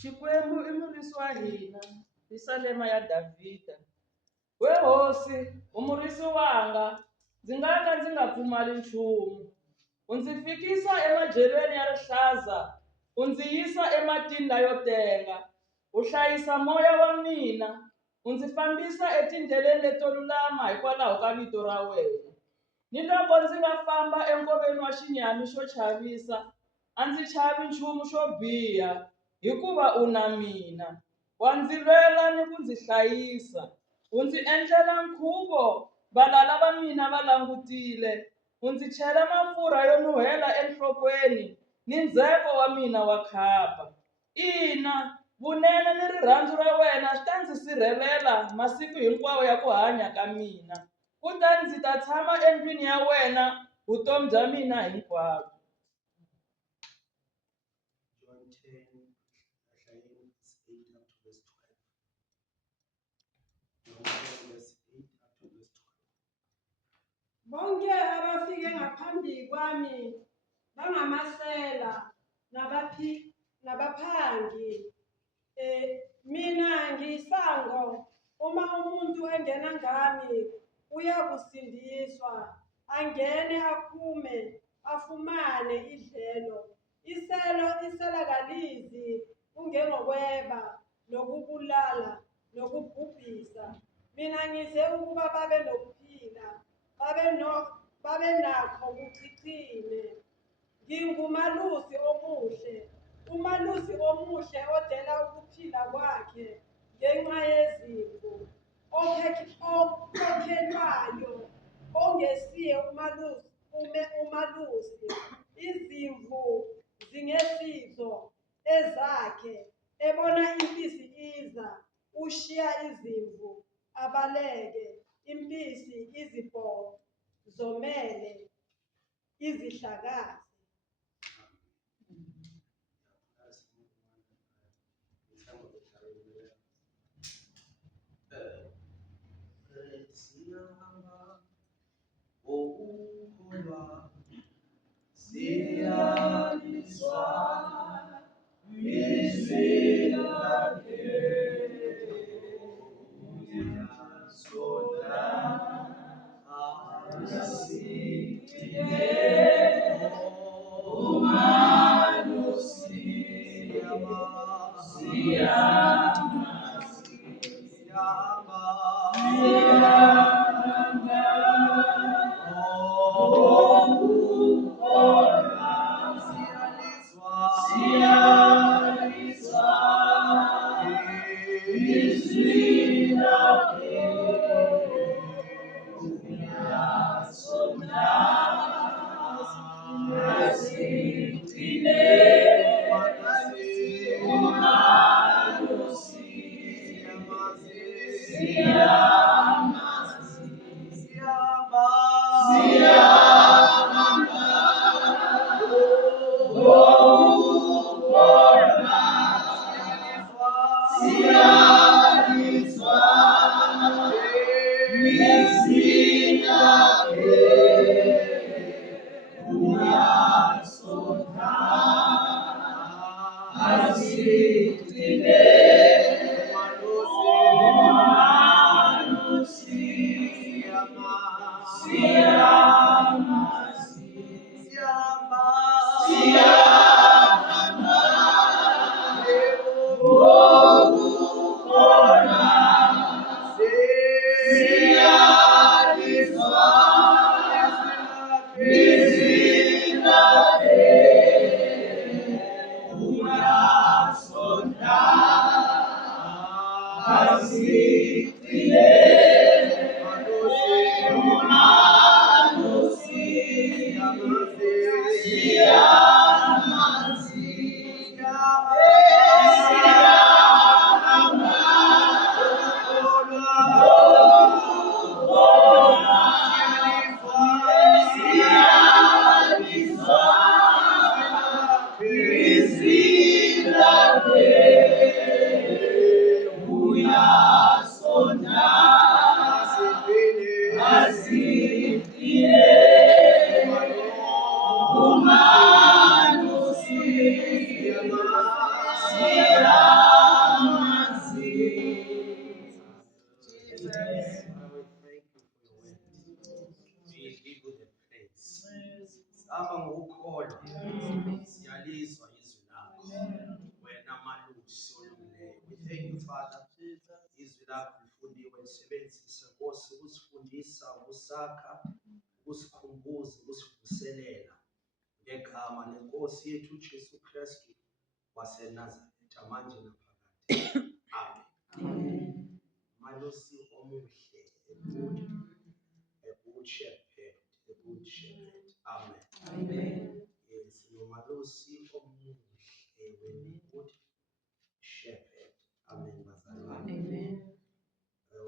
Xikwembu I murisi wa hina, Yerusalema ya Davhida. We hosi, u murisi wanga, ndzi nga ka ndzi nga pfumali nchumu. U ndzi fikisa emadyelweni ya rihlaza, u ndzi yisa ematini layo tenga. U hlayisa moya wa mina, u ndzi fambisa etindleleni leto lulama hikwalaho ka vito ra wena. Ni loko ndzi nga famba enkoveni wa xinyami xo chavisa, a ndzi chavi nchumu xo biha, hikuva u na mina. Wa ndzi lwela ni ku ndzi hlayisa. U ndzi endlela nkhuvo, valala va mina va langutile. U ndzi chela mafurha yo nuhela enhlokweni, ni ndzheko wa mina wa khapa. Ina, vunene ni rirhandzu ra wena swi ta ndzi sirhelela masiku hinkwawo ya ku hanya ka mina. Kutani ndzi ta tshama endlwini ya wena vutomi bya mina hinkwabyo. Bonke abafike ngaphambi kwami bangamasela nabaphangi. Mina ngiyisango, uma umuntu engena ngami uyakusindiswa, angene aphume afumane idlelo. Iselakalizi kungengokweba nokubulala nokubhubhisa. Mina ngize ukuba babe nokuphila, babe nakho kuchichime. Ngingumalusi omuhle, umalusi omuhle odela ukuphila kwakhe ngenxa yezimvu. Okhokhelwayo, ongesiye umalusi. Izimvu zingesizo ezakhe, ebona impisi iza, ushiya izimvu abaleke. Impisi izibhozomele izihlakaze. ukukholwa siyalizwa izwi lakho wena malusi olungileyo. We thank you Father, izwi lakho lifundiwe lisebenzise Nkosi ukusifundisa, ukusakha, ukusikhumbuza, ukusivuselela ngegama lenkosi yethu Jesu Kristu waseNazaretha manje naphakade. Amen. Malusi omuhle, a good shepherd, a good shepherd. Amen. Yes, nomalusi omuhle, a good shepherd. Amen. Bazalwane. Amen.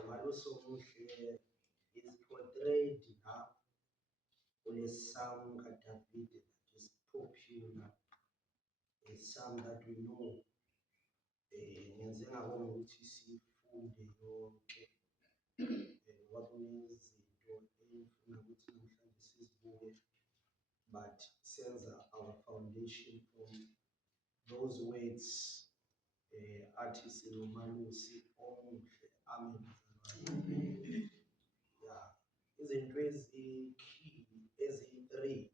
Umalusi omuhle is portrayed now on a psalm kaDavid that is popular, a psalm that we know. Ngenze ngabona ukuthi sifunde yonke ngoba kunezinto engifuna ukuthi namhlanje sizibuke, but senza our foundation from those words athi sinomalusi omuhle. Amen. Yeah, izinto ezikey ezi-3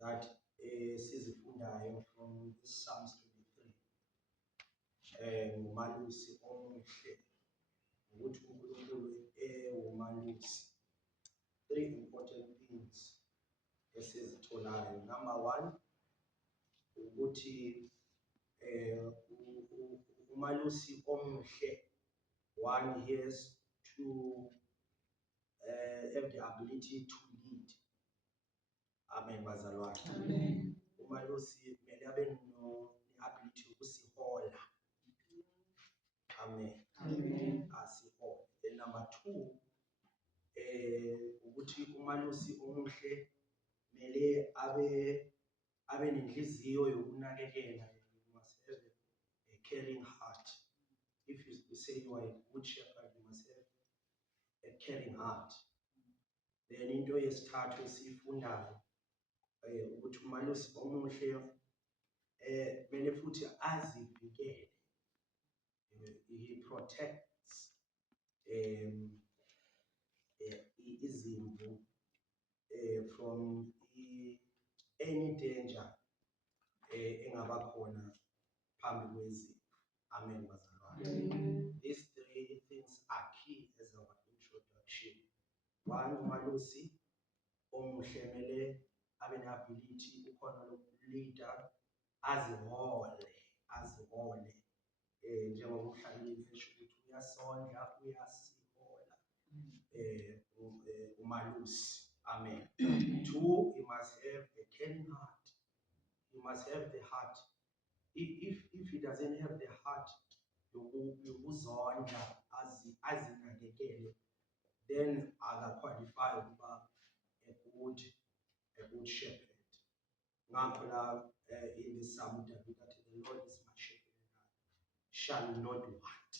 that sizifundayo from Psalms 23 ngumalusi omuhle, ukuthi uNkulunkulu umalusi. 3 important things esizitholayo. Number 1 ukuthi umalusi omuhle, 1, he has to have the ability to lead. Amen bazalwane. Amen. Umalusi kumele abe ne-ability yokusihola. Amen. Amen. Asihola. And number 2 ukuthi umalusi omuhle kumele abe nenhliziyo yokunakekela. You must have a caring heart. If you say you are a good shepherd, you must have a caring heart. Then into yesithathu esifundayo ukuthi umalusi omuhle kumele futhi azivikele. He protects izimvu from any danger engaba khona phambi kwezimvu. Amen bazalwane. These 3 things are key as our introduction. 1, umalusi omuhle kumele abe ne-ability, ukhona lokuleader, azihole njengoba uMhlaleli esho ukuthi uyasondla, uyasihola umalusi. Amen. 2, he must have a caring heart. He must have the heart. If he doesn't have the heart yokuzondla, azinakekele, then akaqualify ukuba a good shepherd. Ngakho la in the Psalm David athi, the Lord is my shepherd and I shall not want.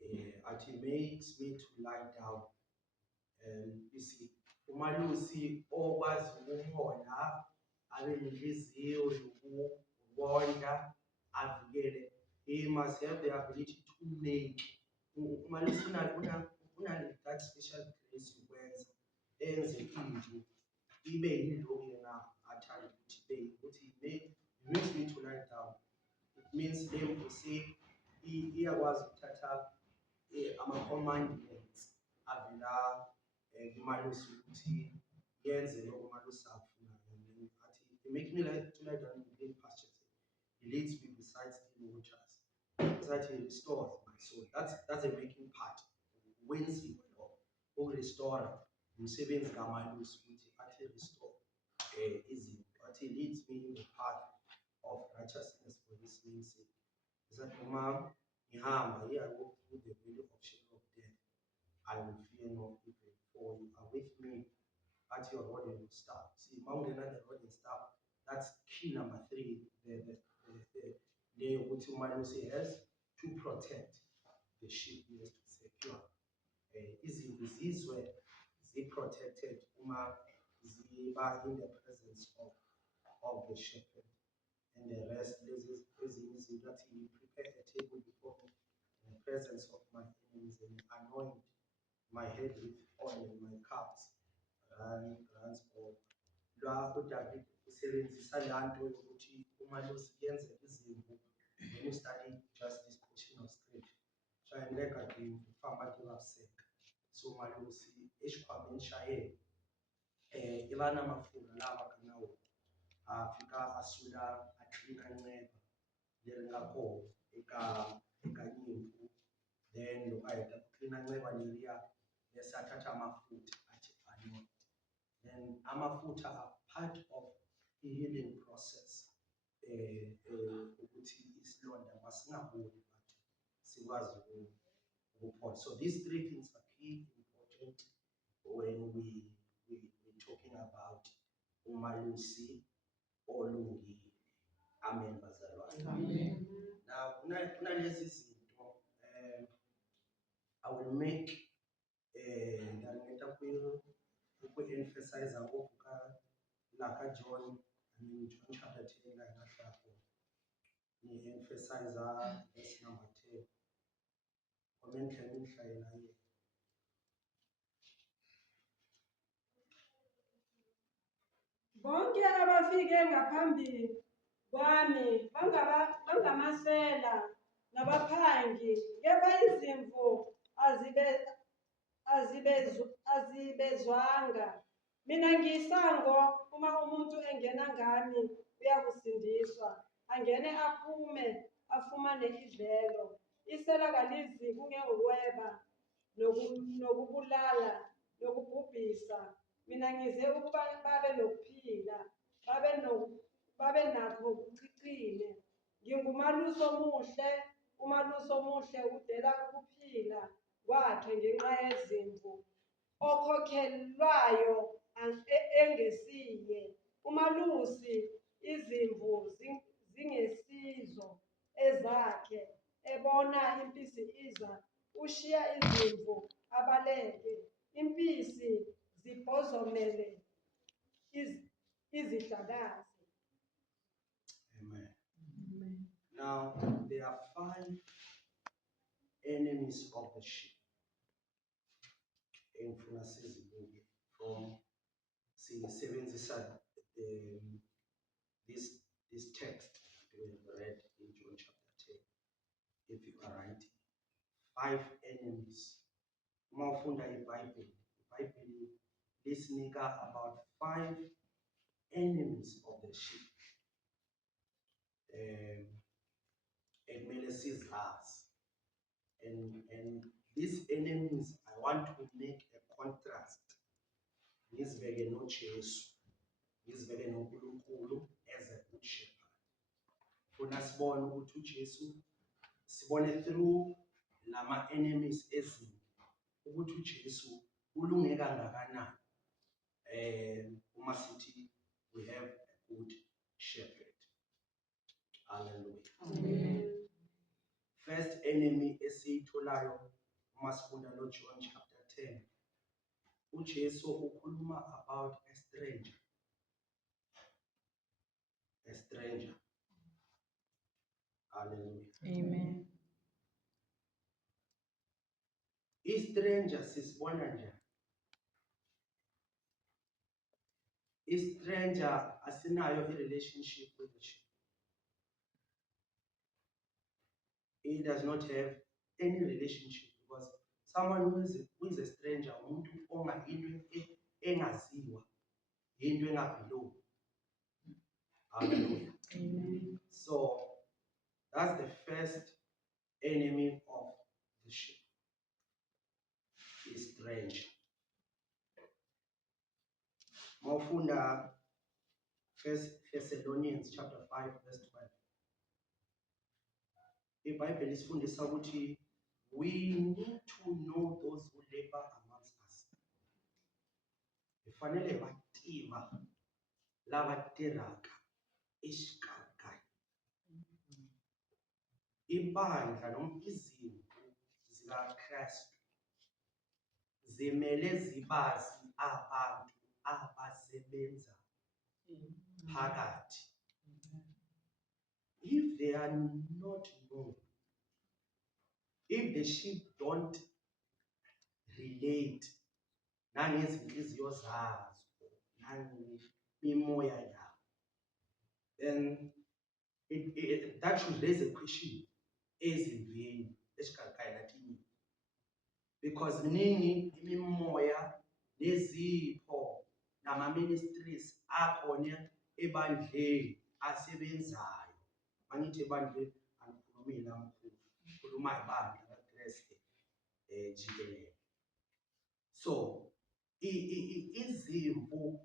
He makes me to lie down. You see, umalusi okwazi ukuhola, abe nenhliziyo yokuwondla, avikele. He must have the ability to make. Umalusi una that special grace yokwenza enze into ibe yilokhu yena athanda ukuthi ibe, ukuthi he makes me to lie down. It means them to say iyakwazi ukuthatha ama-commandments avela kumalusi ukuthi yenze lokho umalusi akufunayo. Athi he makes me to lie down in green pastures. He leads me beside still waters. That he restores my soul. That's a making part. Wins him restore umsebenzi kamalusi ukuthi athi restore izinto. But he leads me in the path of righteousness for his name's sake. That noma ngihamba, I walk through the valley of shadow of death, I will fear no evil, for you are with me at your rod and your staff. See, mountain at the rod and staff, that's key number 3. The ukuthi umalusi has to protect the sheep, he has to secure. Izimvu zizwe protected uma ziba in the presence of the shepherd. And the rest is that he prepared a table before me in the presence of my enemies, and anoint my head with oil, and my cups runs over. uDavid usebenzisa lanto yokuthi umalusi yenze izimvu when you study just this portion of scripture. Shayeleka ke famba ke vavuseka. So malusi exikhwameni xa yena i va na mafurha lava ka na wona a fika a sula a tlilina nceba leri nga kona eka nyimpfu. Then loko a heta ku tlilina nceba leriya bese a thatha amafutha athi anoint. Then amafutha are part of the healing process ukuthi isilonda masingaboni but sikwazi ukuphola. So these three things are key important when we're talking about umalusi olungile. Amen bazalwane. Amen. Now kunalezi zinto I will make ngita ku-emphasize ngopfu ka John, John chapter 10 la ngahlapho ni-emphasize verse number 10. Comment ngihlahlela yena. Bonke abafike ngaphambi kwami bangamasela nabaphangi, kepha izimvu azibezwanga. Mina ngiyisango, uma umuntu engena ngami uyakusindiswa, angene aphume afumane idlelo. Isela kalizi kungengokweba nokubulala nokubhubhisa. Mina ngize ukuba babe nokuphila, babe nakho okucicile. Ngingumalusi omuhle, umalusi omuhle udela ukuphila kwakhe ngenxa yezimvu, okhokhelwayo engesiye. Umalusi izimvu zingesizo ezakhe, ebona impisi iza, ushiya izimvu abaleke. Impisi zibhozomele izihlakazi. Amen. Now there are 5 enemies of the sheep. In from this text we have read in John chapter 10. If you are writing 5 enemies. Mafunda iBhayibheli lisinika about 5 enemies of the sheep. Ekumele sizazi. And these enemies, I want to make a contrast. Ngizibeke noJesu, ngizibeke noNkulunkulu as a good shepherd. Funa sibone ukuthi uJesu sibone through lama enemies ezimvu ukuthi uJesu ulunge kangakanani. Uma sithi we have a good shepherd. Hallelujah. Amen. First enemy esiyitholayo uma sifunda noJohn chapter 10. uJesu ukhuluma about a stranger. A stranger. Hallelujah. Amen. I-stranger sisibona njani? I-stranger asinayo i-relationship with the sheep. He does not have any relationship because someone who is a stranger, umuntu into engaziwa, into engabelong. Hallelujah. Amen. So that's the first enemy of the sheep. Is strange. Mawufunda 1 Thessalonians chapter 5 verse 12. IBhayibheli isifundisa ukuthi we need to know those who labor amongst us. Ifanele bativa lava tirhaka exikarhi. Ibandla noma izimvu zikaKristu zimele zibazi abantu abasebenza phakathi. If they are not known, if the sheep don't relate nangezinhliziyo zazo, mimoya yabo. Then that should raise a question ezimvini esikhaya nathi, because miningi imimoya nezipho nama-ministries akhona ebandleni asebenzayo. Mangithi ebandleni angikhulumi la mkhulu, ngikhuluma ibandla laKristu jikelele. So izimvu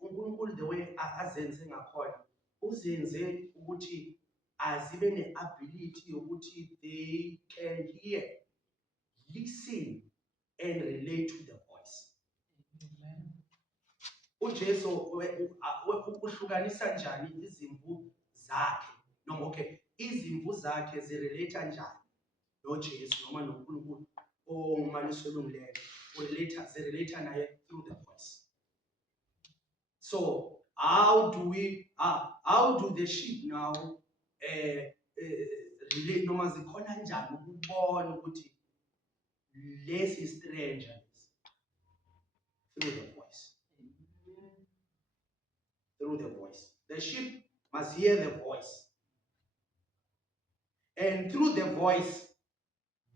uNkulunkulu the way azenze ngakhona uzenze ukuthi azibe ne-ability yokuthi they can hear, listen and relate to the voice. uJesu uhlukanisa njani izimvu zakhe noma okay izimvu zakhe zirelate kanjani noJesu noma noNkulunkulu onguMalusi olungileyo zirelate naye through the voice. So how do the sheep now relate noma zikhona njani ukubona ukuthi lesi stranger through the voice? Through the voice. The sheep must hear the voice. And through the voice,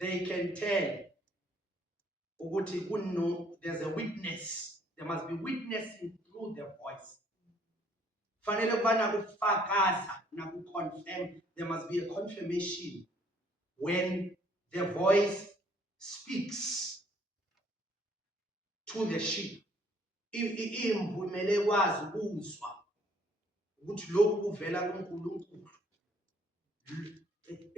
they can tell there's a witness. There must be witnessing through the voice. There must be a confirmation when the voice speaks to the sheep. In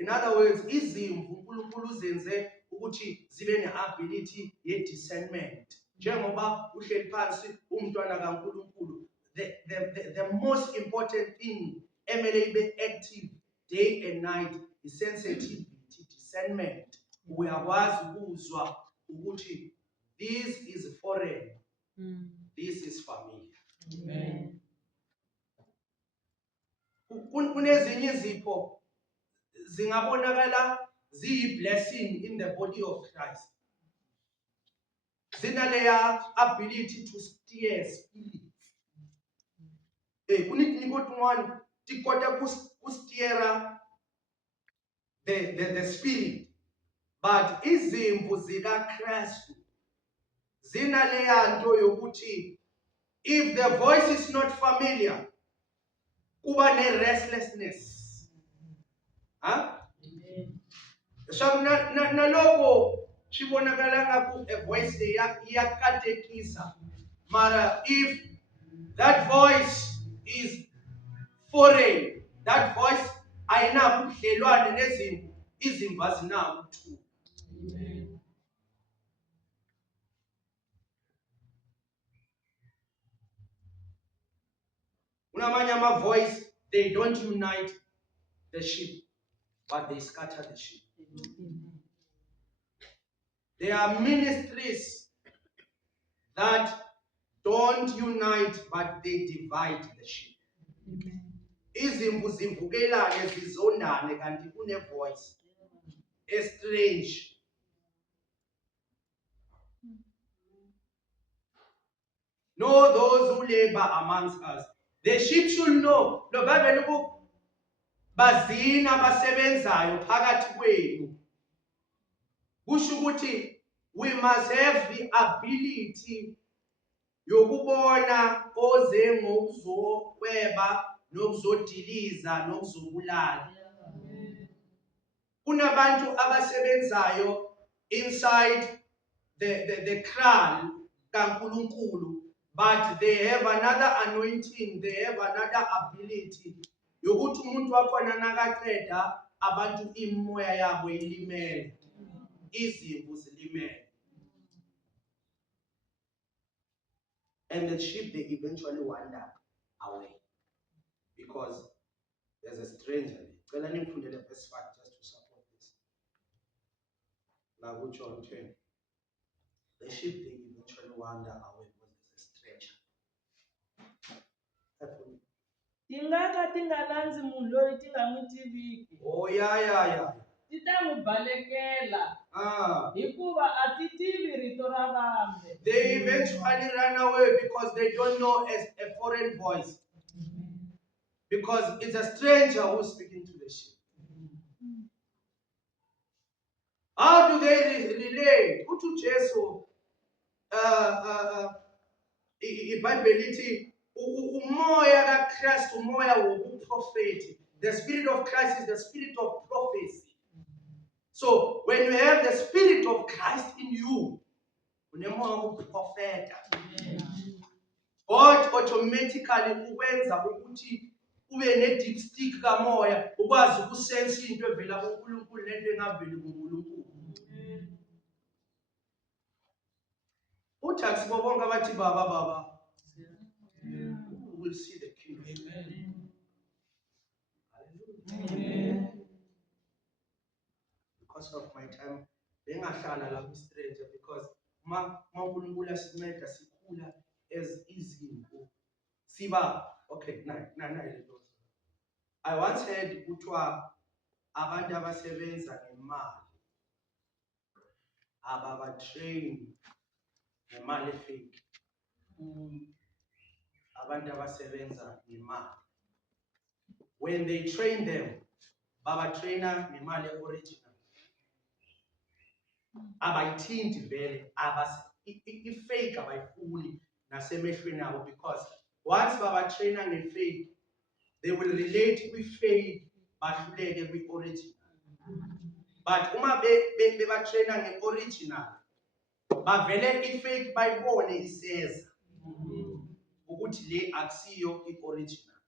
other words, izimvu uNkulunkulu zenze ukuthi zibe ne-ability ye-discernment. Njengoba uhleli phansi umntwana kaNkulunkulu, the most important thing emele ibe active day and night is sensitivity, discernment. Uyakwazi ukuzwa ukuthi this is foreign, this is familiar. Amen. Kunezinye izipho zingabonakala ziyi-blessing in the body of Christ. Zinaleya ability to steer spirits. Kunikuthi tikota kusteera the spirit, but izimvu zikaKristu zinaleya nto yokuthi if the voice is not familiar, kuba ne-restlessness. Naloko shibonakala ngaku a voice iyakatekisa. Mara if that voice is foreign, that voice ayinako ubudlelwane nezimvu, izimvu azinako ukuthuka. Unamanye ama-voice, they don't unite the sheep, but they scatter the sheep. There are ministries that don't unite, but they divide the sheep. Izimvu zivukelane zizondane kanti kune-voice estrange. Know those who labor amongst us. The sheep should know. Lo Bible bazina abasebenzayo phakathi kwenu. Kusho ukuthi we must have the ability yokubona oze ngokuzokweba nokuzodiliza nokuzobulala. Kunabantu abasebenzayo inside the kraal kaNkulunkulu, but they have another anointing, they have another ability yokuthi umuntu wakhona nakaqeda abantu imoya yabo ilimele, izimvu zilimele. And the sheep, they eventually wander away because there's a stranger. Cela nifundele verse 5 just to support this. Now John 10. The sheep, they eventually wander away because there's a stranger. Tingaka tingalandzi munhu loyi ti nga n'wi tiviki. Oh yeah. Ti ta n'wi balekela. hikuva a ti tivi rito ra vambe. They eventually run away because they don't know as a foreign voice. Because it's a stranger who's speaking to the sheep. How do they relate? Uthi Jesu iBhayibheli lithi umoya kaKristu umoya wobuprofeti. The spirit of Christ is the spirit of prophecy. So when you have the spirit of Christ in you, unemoya wobuprofeta. God automatically ukwenza ukuthi ube ne-dipstick kamoya ukwazi ukusensa into evela kuNkulunkulu nento engaveli kuNkulunkulu. Uthi akusibo bonke abathi baba. We will see the kingdom. Hallelujah. Because of my time, bengahlala la stranger because ma uNkulunkulu asinceda sikhula as izimvu. Siba okay, I once heard kuthiwa abantu abasebenza ngemali ababatrain ngemali efake. Abantu abasebenza ngemali. When they train them, babatrainer ngemali original. Abayithinti vele i-fake abayifuni nasemehlweni abo because once babatrainer nge-fake, they will relate kwi-fake bahluleke kwi-original. But uma bebatrainer nge-original, bavele i-fake bayibone iseza ukuthi le akusiyo i-original.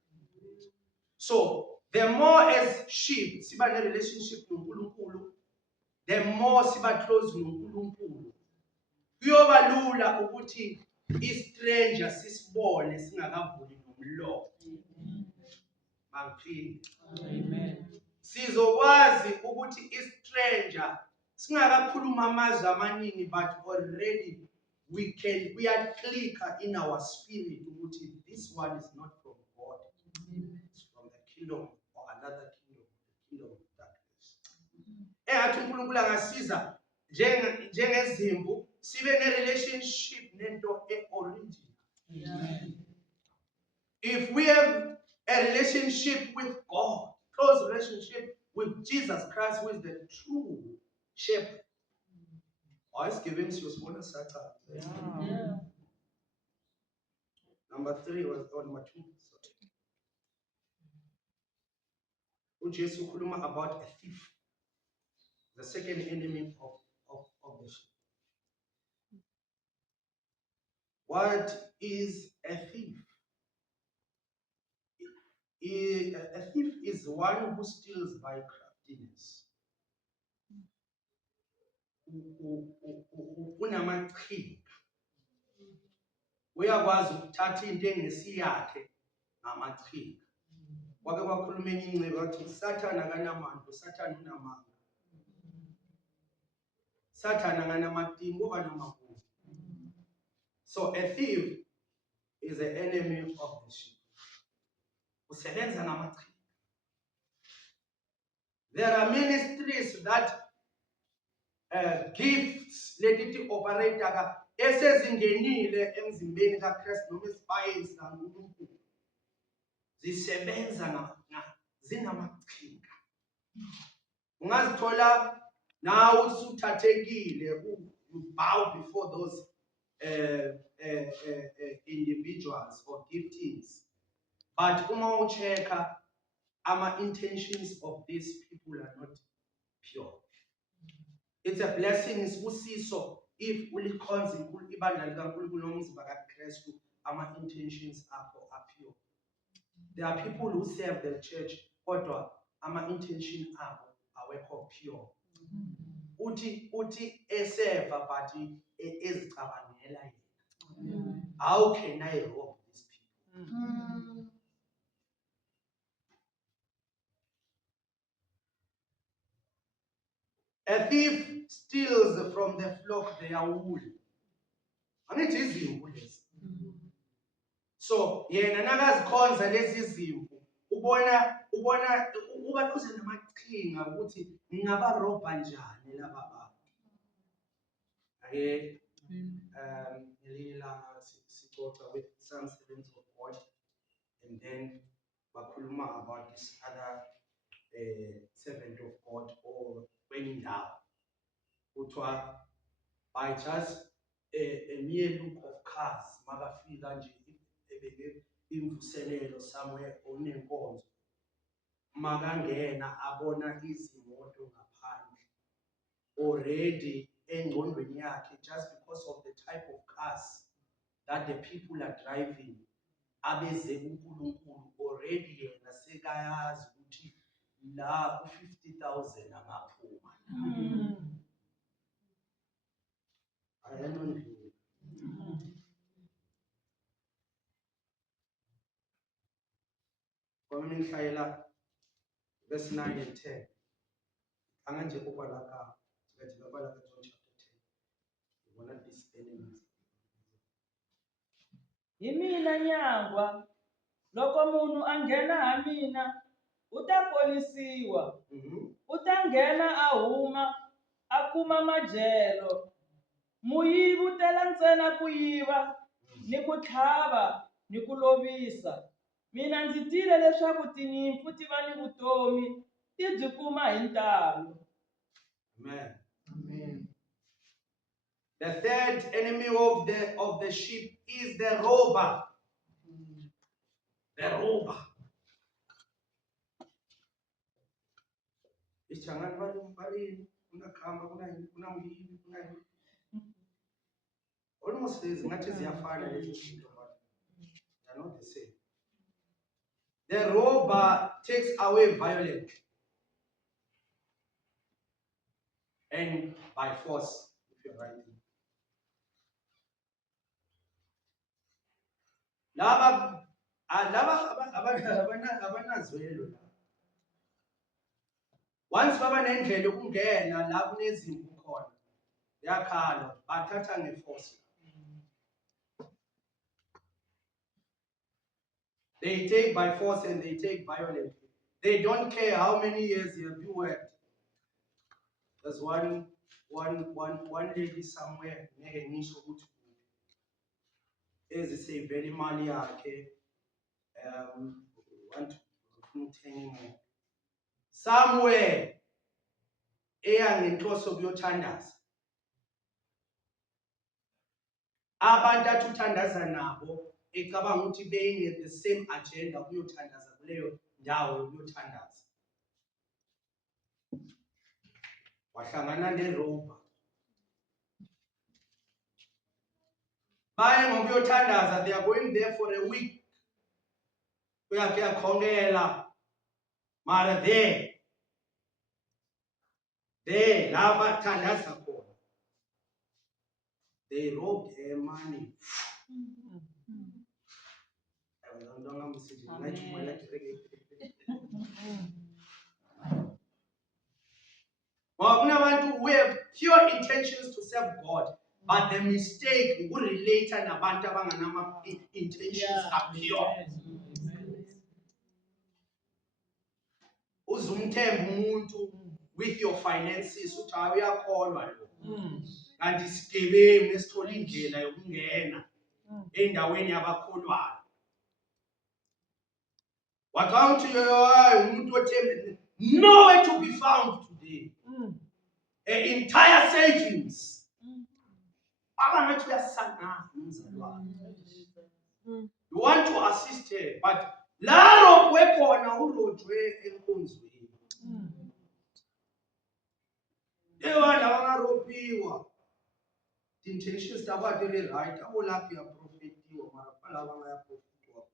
So the more as sheep siba ne-relationship noNkulunkulu, the more siba close noNkulunkulu. Kuyoba lula ukuthi i-stranger sisibone singakavuli nomlomo. Mangiphinde. Amen. Sizokwazi ukuthi i-stranger singakakhuluma amazwi amaningi but already we are clear in our spirit ukuthi this one is not from God. It's from the kingdom or another kingdom, the kingdom of darkness. Athi uNkulunkulu angasiza njengezimvu sibe ne-relationship nento e-original. If we have a relationship with God, close relationship with Jesus Christ, who is the true shepherd. Always give him your small Satan. Number 3 was on number 2. Jesus ukhuluma about a thief, the second enemy of the sheep. What is a thief? A thief is one who steals by craftiness. Unamaqhinga. Uyakwazi ukuthatha into engesiyakhe ngamaqhinga. Kwake kwakhuluma enye ingcebo wathi uSathane akanamandla, uSathane unamandla. Sathane akanamadingo okanamagulu. So a thief is an enemy of the sheep. Usebenza ngamaqhinga. There are ministries that gifts letithi operator esezingenile emzimbeni kaKristu noma esibayeni sikaNkulunkulu. Zisebenza zinamaqhinga. Ungazithola now usuthathekile, you bow before those individuals or giftings. But uma uchecka, intentions of these people are not pure. It's a blessing, isibusiso, if ulikhonza ibandla likaNkulunkulu nomzimba kaKristu, intentions are pure. There are people who serve the church, kodwa intention abo awekho pure. Uthi eseva but ezicabangela yena. How can I rob these people? A thief steals from the flock their wool. Angithi izimvu lezi. So yena nakazikhonza lezi zimvu ubona uba uze namaqhinga ukuthi ngingabarobha njani laba bantu. ake ngelinye ilanga sixoxa with some servants of God, and then bakhuluma about this other servant of God or kwenye indawo kuthiwa by just a mere look of cars makafika nje ebeke imvuselelo somewhere onenkonzo makangena abona izimoto ngaphandle already engqondweni yakhe just because of the type of cars that the people are driving abeze uNkulunkulu already yena sekayazi ukuthi la ku50,000 angaphuma ayanondlula kwami ngihlayela verse 9 and 10 anganje kokwalaka sikathi kwalaka John chapter 10 ubona these enemies Hi mina nyangwa loko munhu a nghena ha mina u ta ponisiwa u ta nghena a huma a kuma madyelo muyivi u tela ntsena ku yiva ni ku tlhava ni ku lovisa mina ndzi tile leswaku tinyimpfu ti va ni vutomi ti byi kuma hi ntalo. Amen. Amen. The third enemy of the sheep is the robber. The robber. Ichangani bali unakhamba kuna myivi kuna almost says ngathi ziyafana lezo zinto but they are not the same. The robber takes away violently and by force, if you're right. Laba abanazwelo la. Once baba nendlela ukungena la kunezimvu khona. Yakhala bathatha ngeforce. They take by force and they take violently. They don't care how many years you have worked. There's one lady somewhere ngeke ngisho ukuthi say very mali yakhe want to more somewhere ngenhloso kuyothandaza abantu athuthandaza nabo ecabanga ukuthi beyine the same agenda kuyothandaza kuleyo ndawo kuyothandaza wahlangana nerobber baye ngokuyothandaza they are going there for a week kuyakhongela mara there lava thandaza khona they robbed her money. We have pure intentions to serve God, but the mistake we relate to abantu abanganama intentions are pure. Uzumthemba umuntu with your finances uthi awuyakholwa lo. Kanti sigebengu esithola indlela yokungena endaweni yabakholwayo. Wathi umuntu othembe nowhere to be found today. Entire savings. Abangathi uyasana umzalwane. You want to assist her, but la rokhona urojwe enkonzweni. Ewana bangaropiwa. The intentions takwa very right. Abo laphi ya profetiwa mara phala bangaya profetiwa.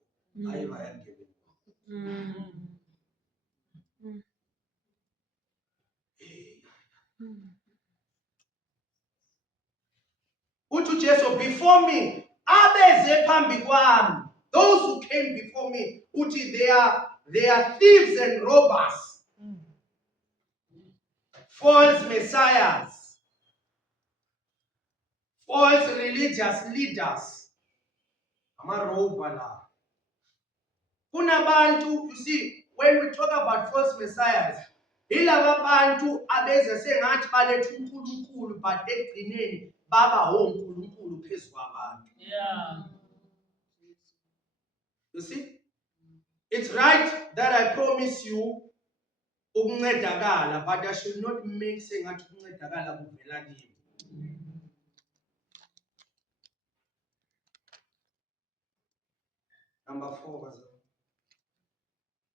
Hayi bayangena. Uthi Jesu before me abeze phambi kwami. Those who came before me uthi they are thieves and robbers. False messiahs. False religious leaders. Amarobha la. Kunabantu, you see, when we talk about false messiahs, ilaba bantu abeze sengathi baletha uNkulunkulu but ekugcineni baba onkulunkulu phezu kwabantu. Yeah. You see? It's right that I promise you ukuncedakala, but I should not make sengathi ukuncedakala kuvela kimi. Number 4 was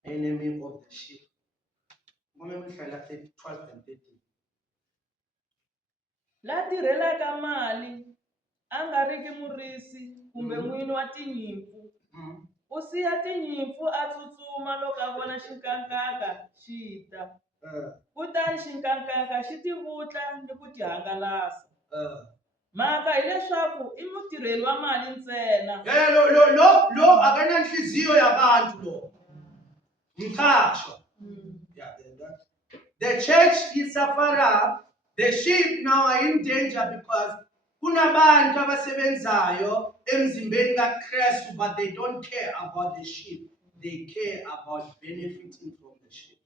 enemy of the sheep. Moment we fell at 12 and 13. La tirhelaka mali a nga ri ki murisi kumbe n'wini wa tinyimpfu u siya tinyimpfu a tsutsuma loko a vona xinkankaka xi ta kutani xinkankaka xi tivutla ni ku tihangalasa mhaka hileswaku i mutirheli wa mali ntsena. Lo akananhliziyo yabantu lo. Mkhatshwa. Yeah, the church is suffering. The sheep now are in danger because kunabantu abasebenzayo emzimbeni kaKristu, but they don't care about the sheep. They care about benefiting from the sheep.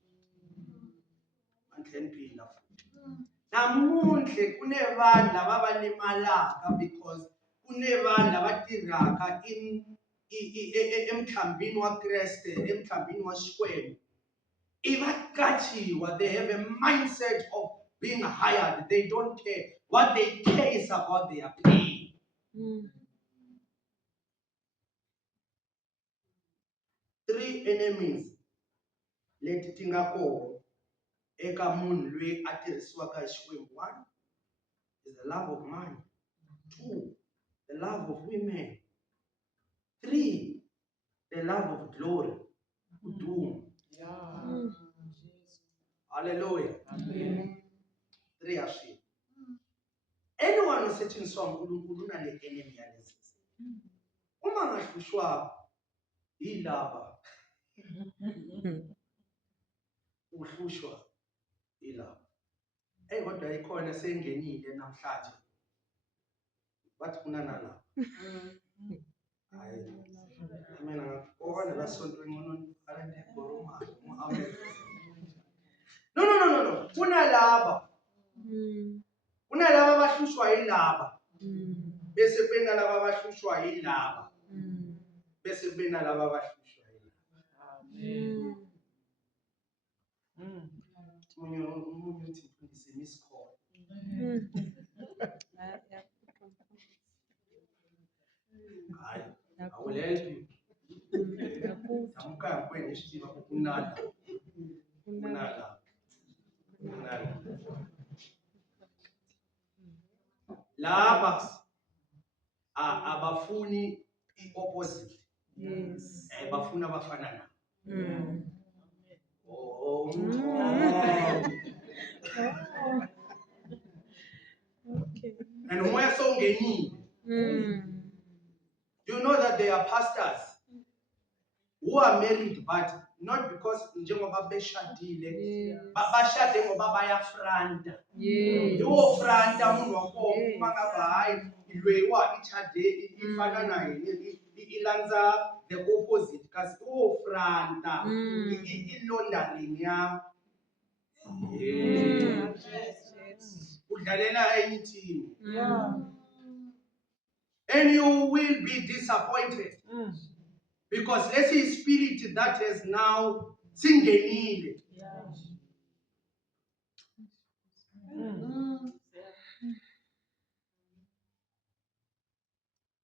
Namuntle kunevanhu lava va limalaka because kunevanhu lava tirhaka emhlambini wa Kreste, emhlambini wa Xikwembu. They have a mindset of being hired. They don't care. What they care is about their pay. Three enemies. Leti tingako eka munhu loyi a tirhisiwaka hi Xikwembu. 1 is the love of money. 2, the love of women. 3, the love of glory. Uduma. Hallelujah. Amen. 3 are sheep. Anyone who's searching for uNkulunkulu unale enemy yalezi. Uma ngahlushwa ilaba. Uhlushwa ilaba. Kodwa ikhona sengenile namhlanje. Bathi kunana la. Hayi. Mina ngakubona la sonto ngcono alande goroma. No. Kunalaba. Kunalaba abahlushwa yilaba. Bese bena laba abahlushwa yilaba. Bese bena laba abahlushwa yilaba. Amen. Umuntu uthi mfundisi miss call. I will help you. Amuka kwenu ishiva kunala. Laba abafuni i-opposite. Yes. Bafuna abafana nabo. Okay. And umoya songenile. You know that there are pastors who are married, but not because njengoba beshadile, bashade ngoba bayafranta. Yo franta munhu wako uma ngaba hayi ilwewa ichade ifana naye ilanza the opposite kasi o franta ilondering ya udlalela enye team. And you will be disappointed. Because let's say spirit that has now singenile.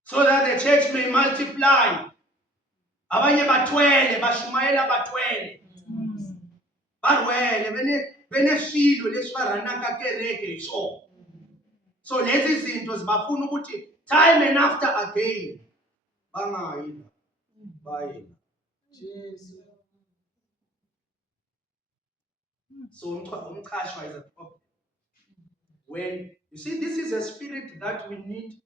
So that the church may multiply. Abanye batwele, bashumayela batwele. Barwele, benefilo leswaranaka kereke so. So lezi zinto zibafuna ukuthi time and after again. Bangayila. Bayila. Jesus. So umkashwa is a problem. When you see, this is a spirit that we need.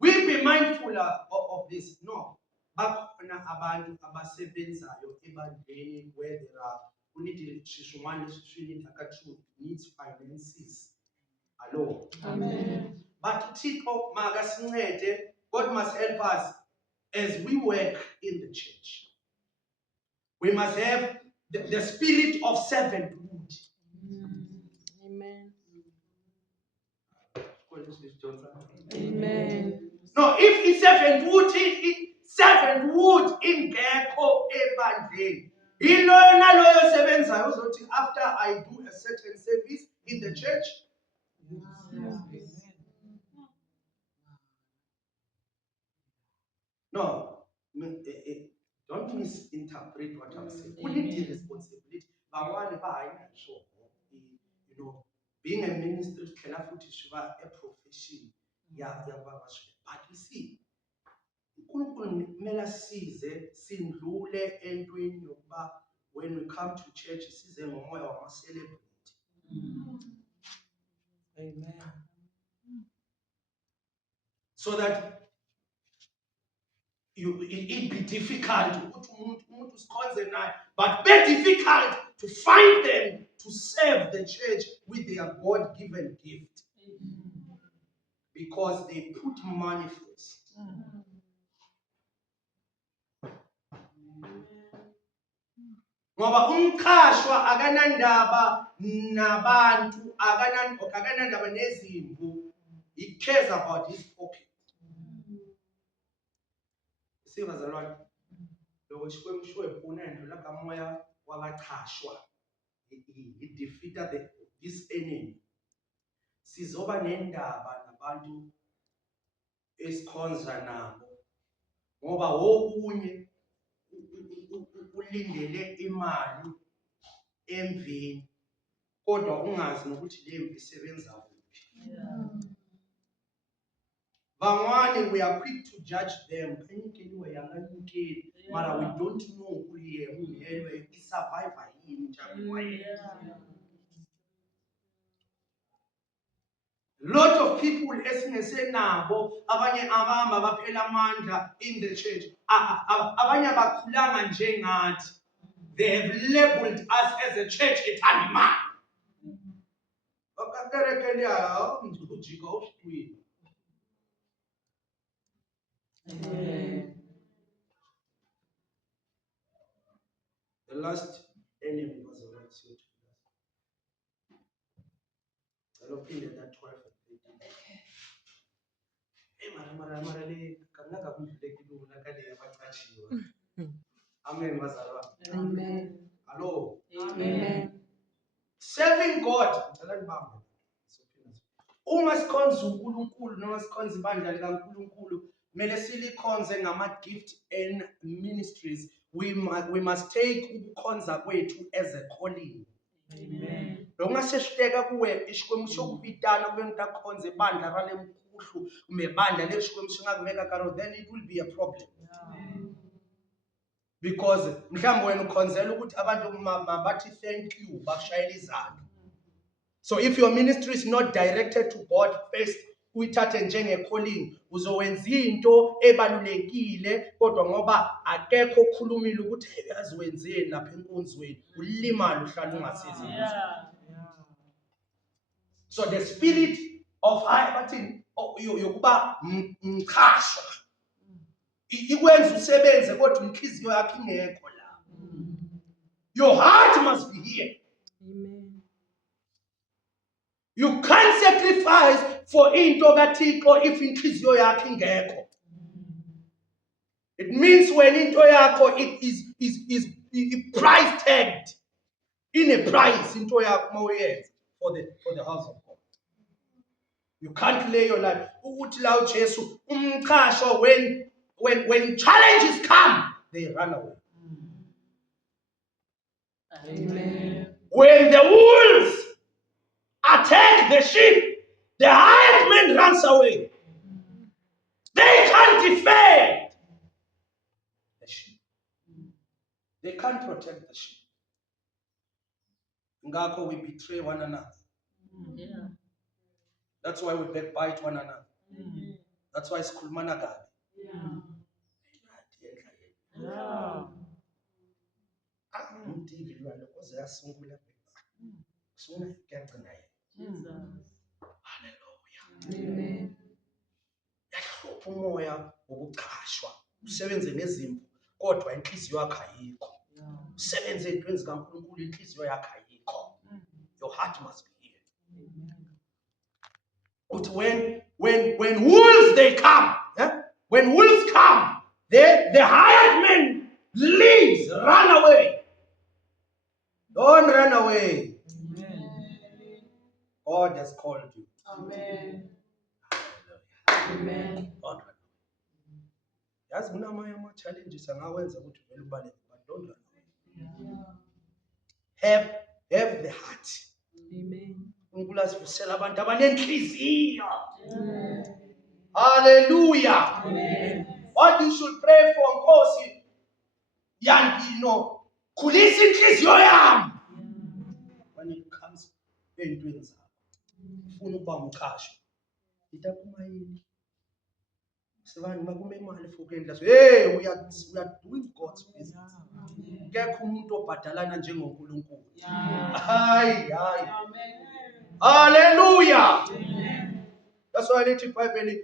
We be mindful of this. No. Bakhona abantu abasebenzayo ebandleni where there are needs finances. Hello. Amen. But God must help us as we work in the church. We must have the spirit of servanthood. Amen. Amen. No, if i-servanthood ingekho ebandleni, ilona loyo sebenzayo uzothi after I do a certain service in the church, no, don't misinterpret what I'm saying. We need the responsibility. Bangwane bahayisho, you know, being a ministry can futhi shiva a profession. Yeah, but you see, uNkulunkulu kumele asize sindlule entweni yokuba when we come to church size ngomoya wama-celebrity. Amen. So that it be difficult ukuthi umuntu usikhonze naye, but be difficult to find them to serve the church with their God-given gift because they put money first. Ngoba umqashwa akanandaba nabantu, akanandaba nezimvu. He cares about his pocket. Sibazalwane, lo shikwemshwe kunendo la kamoya wabaqashwa. He defeated this enemy. Sizoba nendaba nabantu esikhonza nabo ngoba wokunye ulindele imali emvini kodwa ungazi nokuthi le mpi isebenza kuphi. Bangwane, we are quick to judge them. Mara we don't know who is survivor in lot of people esingesenabo abanye abamba baphela amandla in the church. Abanye abakhulanga njengathi. They have labeled us as a church ethandimali. The last enemy was the right side. I don't feel that 12 and 13. Amen. Amen. Hello. Amen. Serving God. Uma sikhonza uNkulunkulu noma sikhonza ibandla likaNkulunkulu mele silikhonze ngama-gift and ministries. We must take ukukhonza kwethu as a calling. Amen. Lo ngaseshiteka kuwe ishikwembu xokuvitana kuve ni ta khonza ibandla ra le Mkhuhlu kumbe bandla leri xikwembu xi nga ku veka ka rona, then it will be a problem. Because mhlawumbe wena ukhonzela ukuthi abantu bathi thank you bakushayela izandla. So if your ministry is not directed to God first, uyithathe njenge-calling, uzowenza into ebalulekile kodwa ngoba akekho okhulumile ukuthi yazi wenzeni lapha enkonzweni, ulimala uhlala ungasizi. So the spirit of yokuba mqashwa ikwenza usebenze kodwa inhliziyo yakho ingekho la. Your heart must be here. Amen. You can't sacrifice for into kaThixo if inhliziyo yakho ingekho. It means when into yakho it is price tagged in a price into yakho mawuyenza for the house of God. You can't lay your life. Uthi la uJesu umqashwa when challenges come they run away. Amen. When the wolves attack the sheep, the hired man runs away. They can't defend the sheep. They can't protect the sheep. Ngakho we betray one another. Yeah. That's why we backbite one another. That's why sikhulumana kabi. Yeah. Umdili lwalo oze yasungula sona kuyagcina yena. Hallelujah. Amen. Yahlupha umoya wokuchashwa usebenze ngezimvu kodwa inhliziyo yakho ayikho. Usebenze ezintweni zikaNkulunkulu inhliziyo yakho ayikho. Your heart must be here. But when wolves they come, when wolves come, the hired men leaves, run away. Don't run away. God has called you. Amen. Amen. God. Yazi kunamanye ama-challenges angawenza ukuthi vele ubaleke, but don't run away. Have the heart. Amen. uNkulunkulu asivusela abantu abanenhliziyo. Hallelujah. Amen. What you should pray for, Nkosi, khulisa inhliziyo yami. When it comes ey'ntweni zakho, ufuna ukuba umqhashi, itaphuma yini? Sibani makume imali for ukuyendla. Hey, we are doing God's business. Kekho umuntu obhadalana njengoNkulunkulu. Hayi. Hallelujah. That's why I Bible,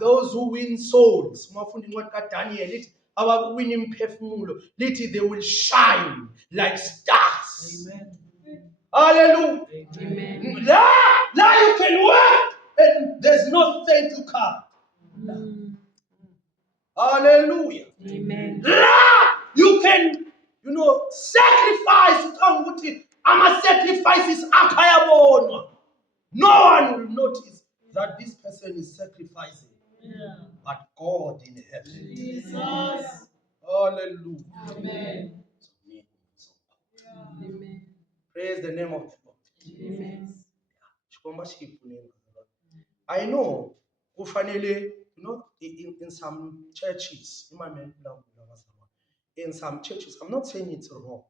those who win souls. Mafunda incwadi kaDaniel lithi abawin imphefumulo lithi they will shine like stars. Amen. Hallelujah. Amen. Now you can work and there's no thank you card. Hallelujah. Amen. You can, sacrifice. Ama-sacrifices akayabonwa. No one will notice that this person is sacrificing. But God in heaven. Jesus. Hallelujah. Amen. Amen. Praise the name of the Lord. Amen. I know, in some churches, I'm not saying it's wrong.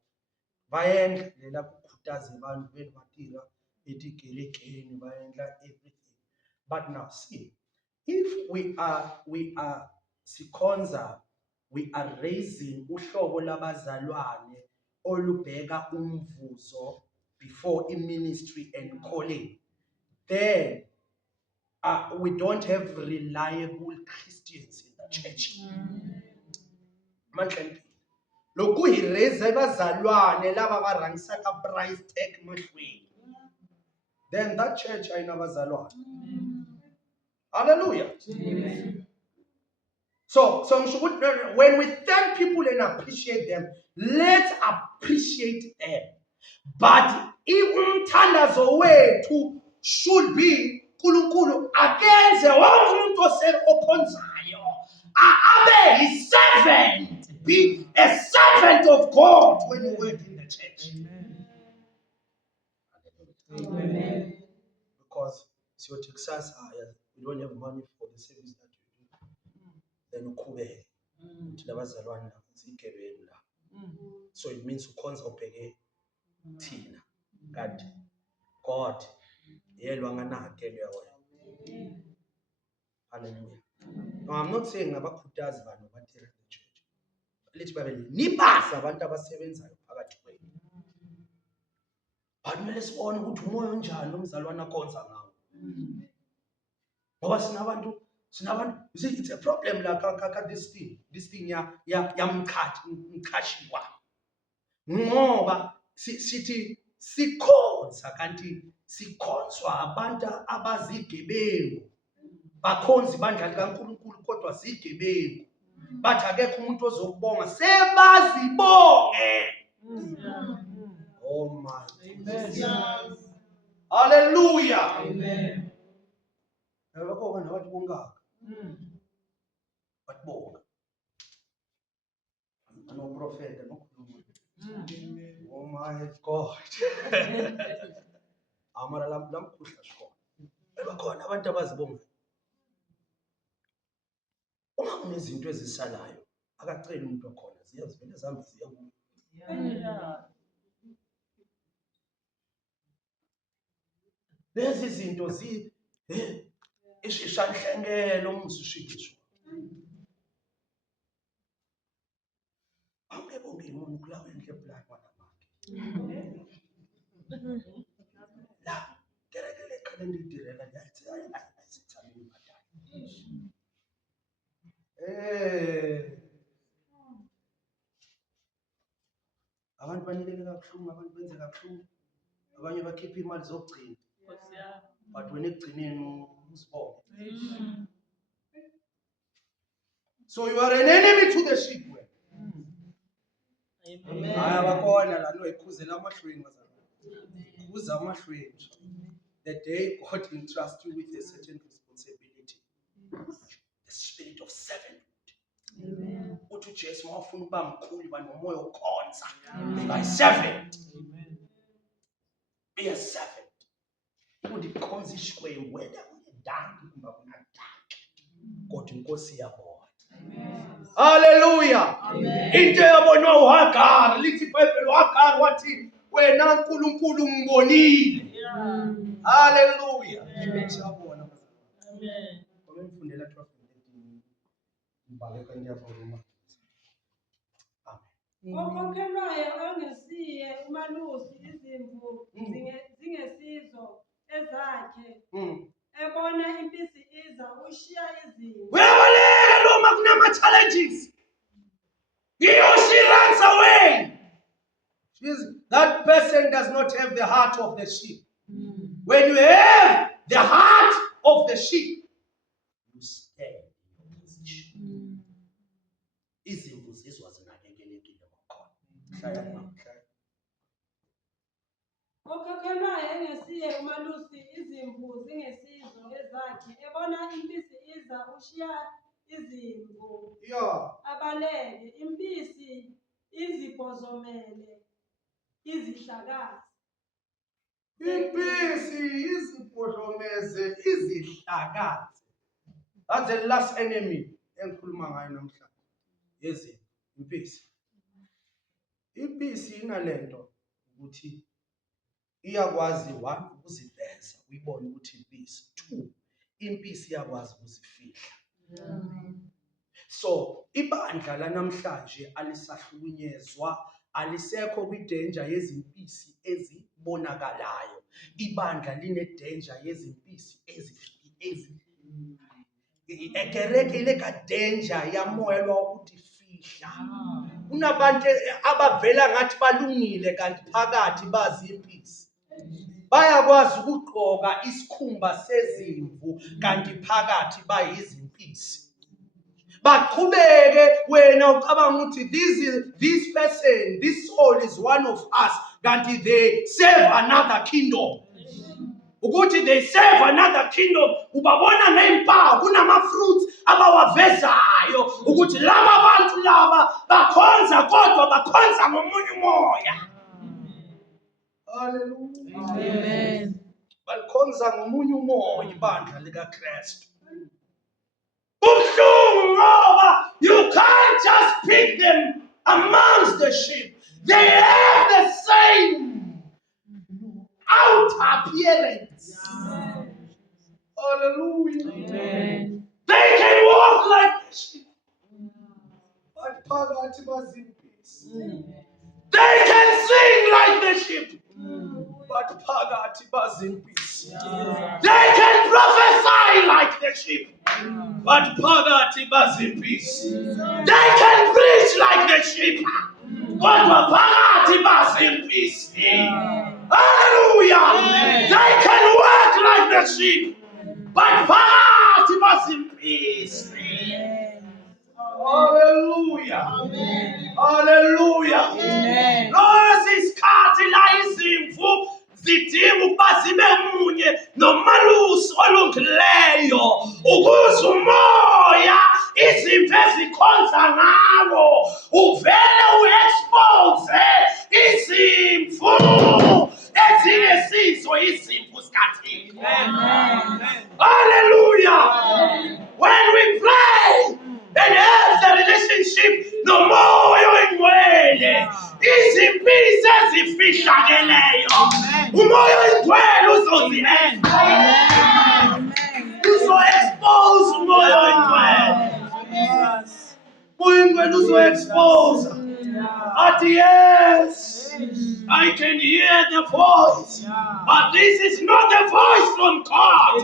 But now, see, if we are sikhonza, we are raising uhlobo labazalwane olubheka umvuzo before in ministry and calling, then we don't have reliable Christians in the church. Loku hi raise abazalwane laba barangisa ka price tag mahlweni, then that church ayinabazalwane. Hallelujah. Amen. So when we thank people and appreciate them, let's appreciate them. But even umthandazo wethu should be uNkulunkulu akenze wonke umuntu okhonzayo abe his servant. Be a servant of God when you work in the church. Amen. Because we don't have money for the service that we do. Then ukhubeke uthi labazalwane zigebengu la. So it means ukhonza ubheke thina. Kanti God yelwa nganake leyo. Hallelujah. No, I'm not saying abakhuthazi abantu bathera the church. Lithi babeli nibasa abantu abasebenzayo phakathi kwenu. But kumele sibone ukuthi umoya onjani umzalwane akhonza ngawo. Ngoba sinabantu, you see, it's a problem like this thing yamqhashiwa. Ngoba sithi sikhonza kanti sikhonzwa abantu abazigebengu. Bakhonza ibandla likaNkulunkulu kodwa zigebengu. Bathi akekho umuntu ozokubonga sebazibonge. Oh my goodness. Hallelujah. Amen. Bakho nabantu bongaka. Batibonga. Anoprofeta nokhuluma. Oh my God. Amara lamkhuhla shona. Bakhona abantu abazibonga. Uma kunezinto ezisalayo, akacela umuntu okhona, ziyazivela zambe ziyakuyo. Lezi zinto ishanhlengelo umzishikisho. Awubonge umuntu kulawo endle black wanamake. La, kerekele kalenda idirela yathi ayisithanda ibadala. Abantu banikele kabuhlungu, abantu benze kabuhlungu. Abanye bakhipha imali zokugcina. But wena ekugcineni uzibone. So you are an enemy to the sheep. Amen. Hayi abakhona la noyikhuzela amahlweni bazalwane. Kuza amahlweni. The day God entrusts you with a certain responsibility. The spirit of servanthood. Uthi uJesu mawufuna ukuba mkhulu ba nomoya okhonza. Be a servant. Be a servant. Udikhonza isikwembu wena unedanki kumba kunadanki. Kodwa inkosi yabona. Hallelujah. Into yabonwa uHagar lithi iBhayibheli uHagar wathi wena uNkulunkulu ngibonile. Hallelujah. Siyabona. Amen. Ngoba ngifundela 12 ngibhaleka ngiyavuma. Okhokhelwayo angesiye umalusi izimvu zingesizo ezakhe ebona impisi iza ushiya izimvu. Uyabaleka noma kunama challenges. She runs away. That person does not have the heart of the sheep. When you have the heart of the sheep, you stand in your position. Izimvu zizwa zinakekelekile ngakhona. Hlaya namhlanje. Okhokhelwayo angesiye umalusi izimvu zingesizo ezakhe ebona impisi iza ushiya izimvu. Yeah. Abaleke impisi izibhozomele izihlakazi. Impisi iziphohlomeze izihlakazi. That's the last enemy engikhuluma ngayo namhlanje. Yeziphi? Impisi. Impisi inalento ukuthi iyakwazi one ukuziveza uyibone ukuthi impisi. Two, impisi iyakwazi ukuzifihla. So ibandla lanamhlanje alisahlukunyezwa, alisekho kwidanger yezimpisi ezibonakalayo. Ibandla line danger yezimpisi ekereke ile ka danger yamoya ukuthi fihla. Unabantu abavela ngathi balungile kanti phakathi bazi impisi. Bayakwazi ukugqoka isikhumba sezimvu kanti phakathi bayizimpisi. Baqhubeke wena ucabanga ukuthi this person, this soul is one of us kanti they serve another kingdom. Ukuthi they serve another kingdom, ubabona ngempawu kunama fruits abawavezayo ukuthi laba bantu laba bakhonza kodwa bakhonza ngomunye umoya. Hallelujah. Amen. Bakhonza ngomunye umoya ibandla lika Kristu. Ubhlungu ngoba you can't just pick them amongst the sheep. They have the same outer appearance. Hallelujah. Amen. They can walk like the sheep. But phakathi bazimpisi. They can sing like the sheep. But phakathi bazimpisi. They can prophesy like the sheep. But phakathi bazimpisi. They can preach like the sheep. Kodwa phakathi bazimpisi. Hallelujah. They can work like the sheep. But phakathi bazimpisi. Hallelujah. Hallelujah. Isikhathi la izimvu zidinga ukuba zibe munye nomalusi olungileyo ukuze umoya izimvu ezikhonza ngawo uvele uexpose izimvu ezingesizo izimvu zikaThixo. Hallelujah. When we pray and have the relationship nomoya oyingcwele izimpisi ezifihlakeleyo umoya oyingcwele uzo-expose umoya oyingcwele. Umoya oyingcwele uzo-expose athi yes, I can hear the voice, but this is not the voice from God.